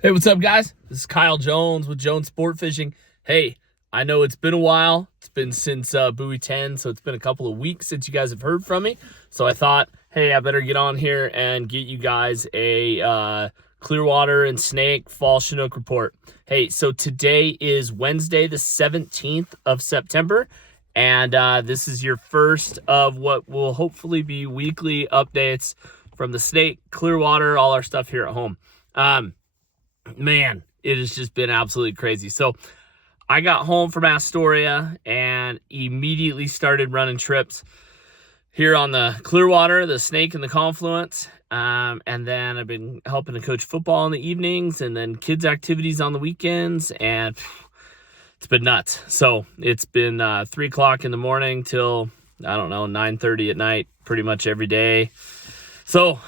Hey, what's up, guys? This is Kyle Jones with Jones Sport Fishing. Hey, I know it's been a while. It's been since buoy 10, so it's been a couple of weeks since you guys have heard from me. So I thought, hey, I better get on here and get you guys a Clearwater and Snake Fall Chinook report. Hey, so today is Wednesday, the 17th of September, and this is your first of what will hopefully be weekly updates from the Snake, Clearwater, all our stuff here at home. Man, it has just been absolutely crazy. So I got home from Astoria and immediately started running trips here on the Clearwater, the Snake, and the Confluence. And then I've been helping to coach football in the evenings and then kids' activities on the weekends. And it's been nuts. So it's been 3 o'clock in the morning till, 9:30 at night, pretty much every day. So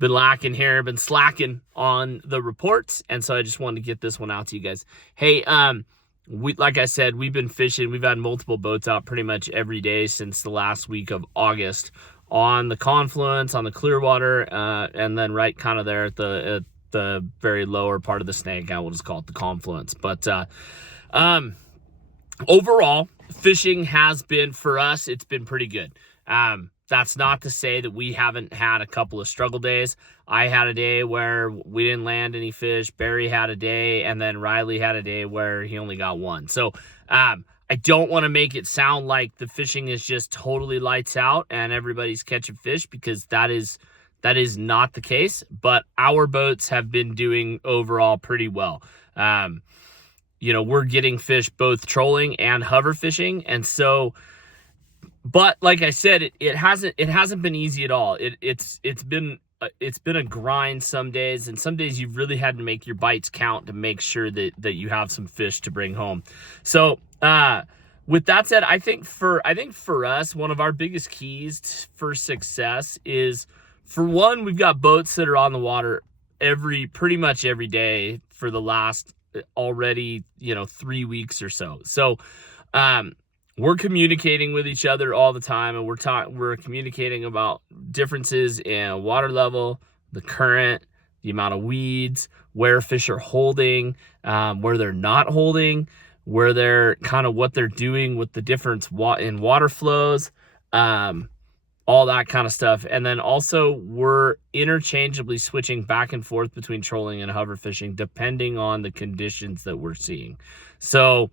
been slacking on the reports, and so I just wanted to get this one out to you guys. Hey, like I said, we've been fishing. We've had multiple boats out pretty much every day since the last week of August on the Confluence, on the Clearwater, and then right kind of there at the very lower part of the Snake. I will just call it the Confluence. But overall, fishing has been, for us, it's been pretty good. That's not to say that we haven't had a couple of struggle days. I had a day where we didn't land any fish. Barry had a day, and then Riley had a day where he only got one. So I don't want to make it sound like the fishing is just totally lights out and everybody's catching fish, because that is not the case. But our boats have been doing overall pretty well. We're getting fish both trolling and hover fishing, and so. But like I said, it hasn't been easy at all. It's been a grind some days, and some days you've really had to make your bites count to make sure that you have some fish to bring home. So with that said, I think for us, one of our biggest keys for success is, for one, we've got boats that are on the water pretty much every day for the last already 3 weeks or so. So we're communicating with each other all the time, and we're communicating about differences in water level, the current, the amount of weeds, where fish are holding, where they're not holding, where they're kind of what they're doing with the difference in water flows, all that kind of stuff. And then also we're interchangeably switching back and forth between trolling and hover fishing depending on the conditions that we're seeing. So,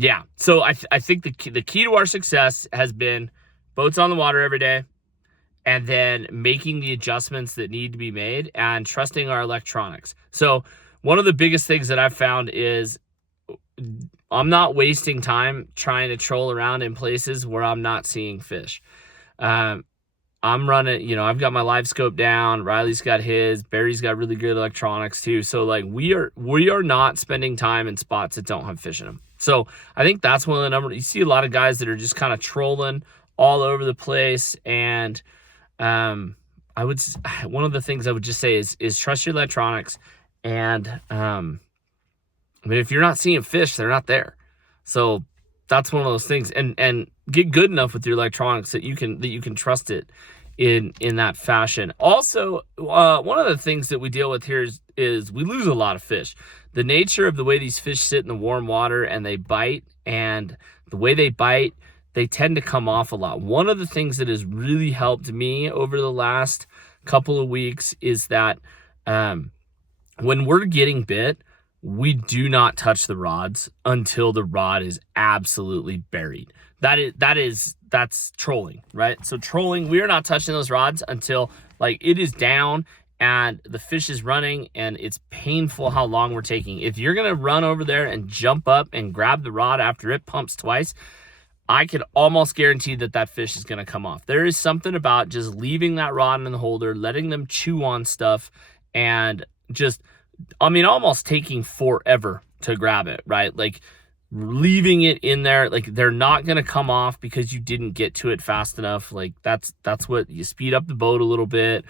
yeah, so I think the key to our success has been boats on the water every day, and then making the adjustments that need to be made and trusting our electronics. So one of the biggest things that I've found is I'm not wasting time trying to troll around in places where I'm not seeing fish. I'm running, I've got my live scope down. Riley's got his. Barry's got really good electronics too. So like we are not spending time in spots that don't have fish in them. So I think that's one of the numbers. You see a lot of guys that are just kind of trolling all over the place. And one of the things I would just say is trust your electronics. And if you're not seeing fish, they're not there. So that's one of those things. And get good enough with your electronics that you can trust it in that fashion. Also, one of the things that we deal with here is we lose a lot of fish. The nature of the way these fish sit in the warm water and they bite, and the way they bite, they tend to come off a lot. One of the things that has really helped me over the last couple of weeks is that when we're getting bit, we do not touch the rods until the rod is absolutely buried. That's trolling, right? So trolling, we are not touching those rods until like it is down and the fish is running, and it's painful how long we're taking. If you're gonna run over there and jump up and grab the rod after it pumps twice, I could almost guarantee that fish is gonna come off. There is something about just leaving that rod in the holder, letting them chew on stuff, and just, almost taking forever to grab it, right? Like leaving it in there, like they're not going to come off because you didn't get to it fast enough. Like that's what you speed up the boat a little bit.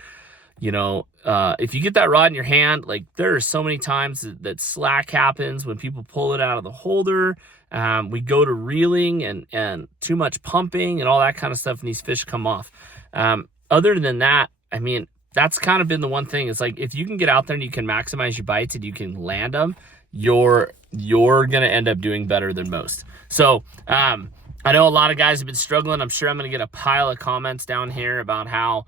If you get that rod in your hand, like there are so many times that slack happens when people pull it out of the holder. We go to reeling and too much pumping and all that kind of stuff, and these fish come off. Other than that, that's kind of been the one thing. It's like, if you can get out there and you can maximize your bites and you can land them, you're going to end up doing better than most. So, I know a lot of guys have been struggling. I'm sure I'm going to get a pile of comments down here about how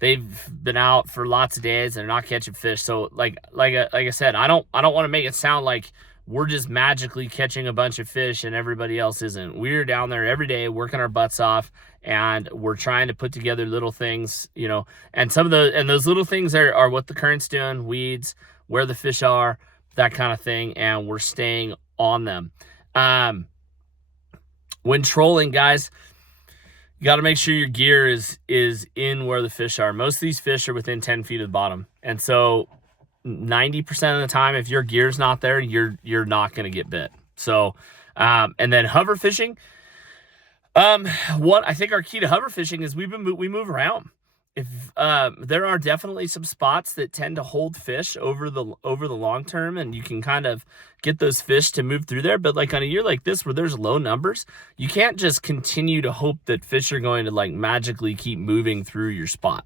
they've been out for lots of days and they're not catching fish. So like I said, I don't want to make it sound like we're just magically catching a bunch of fish and everybody else isn't. We're down there every day working our butts off, and we're trying to put together little things, you know, and those little things are what the current's doing, weeds, where the fish are, that kind of thing, and we're staying on them. When trolling, guys, you got to make sure your gear is in where the fish are. Most of these fish are within 10 feet of the bottom. And so 90% of the time, if your gear's not there, you're not going to get bit. So, and then hover fishing. What I think our key to hover fishing is we move around. If there are definitely some spots that tend to hold fish over the long term, and you can kind of get those fish to move through there. But like on a year like this where there's low numbers, you can't just continue to hope that fish are going to like magically keep moving through your spot.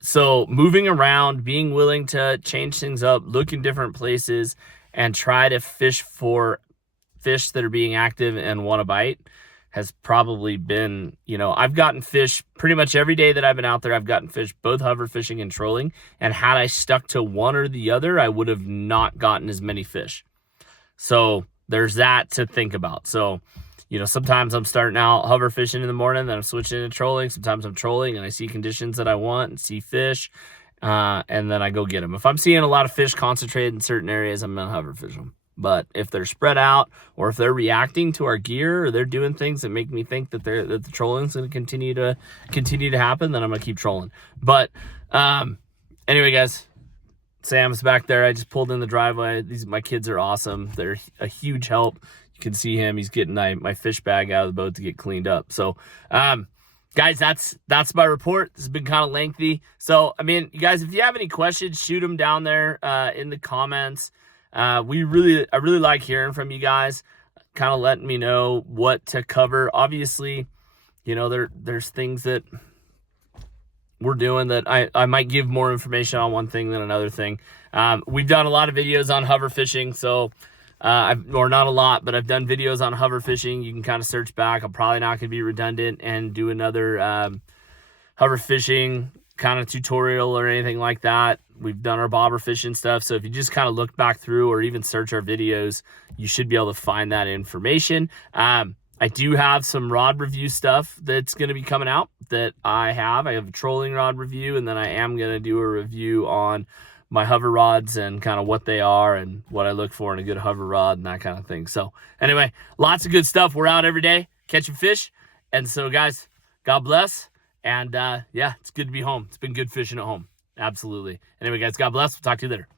So moving around, being willing to change things up, look in different places, and try to fish for fish that are being active and want to bite has probably been, you know, I've gotten fish pretty much every day that I've been out there. I've gotten fish both hover fishing and trolling. And had I stuck to one or the other, I would have not gotten as many fish. So there's that to think about. So, you know, sometimes I'm starting out hover fishing in the morning, then I'm switching to trolling. Sometimes I'm trolling and I see conditions that I want and see fish, and then I go get them. If I'm seeing a lot of fish concentrated in certain areas, I'm going to hover fish them. But if they're spread out, or if they're reacting to our gear, or they're doing things that make me think that the trolling is going to continue to happen, then I'm going to keep trolling. But anyway, guys, Sam's back there. I just pulled in the driveway. My kids are awesome. They're a huge help. You can see him. He's getting my fish bag out of the boat to get cleaned up. So, guys, that's my report. This has been kind of lengthy. So, I mean, you guys, if you have any questions, shoot them down there in the comments. I really like hearing from you guys, kind of letting me know what to cover. Obviously, you know, there's things that we're doing that I might give more information on one thing than another thing. We've done a lot of videos on hover fishing, so or not a lot, but I've done videos on hover fishing. You can kind of search back. I'm probably not going to be redundant and do another hover fishing kind of tutorial or anything like that. We've done our bobber fishing stuff. So if you just kind of look back through or even search our videos, you should be able to find that information. I do have some rod review stuff that's going to be coming out that I have a trolling rod review, and then I am going to do a review on my hover rods and kind of what they are and what I look for in a good hover rod and that kind of thing. So anyway, lots of good stuff. We're out every day catching fish. And so, guys, God bless. And yeah, it's good to be home. It's been good fishing at home. Absolutely. Anyway, guys, God bless. We'll talk to you later.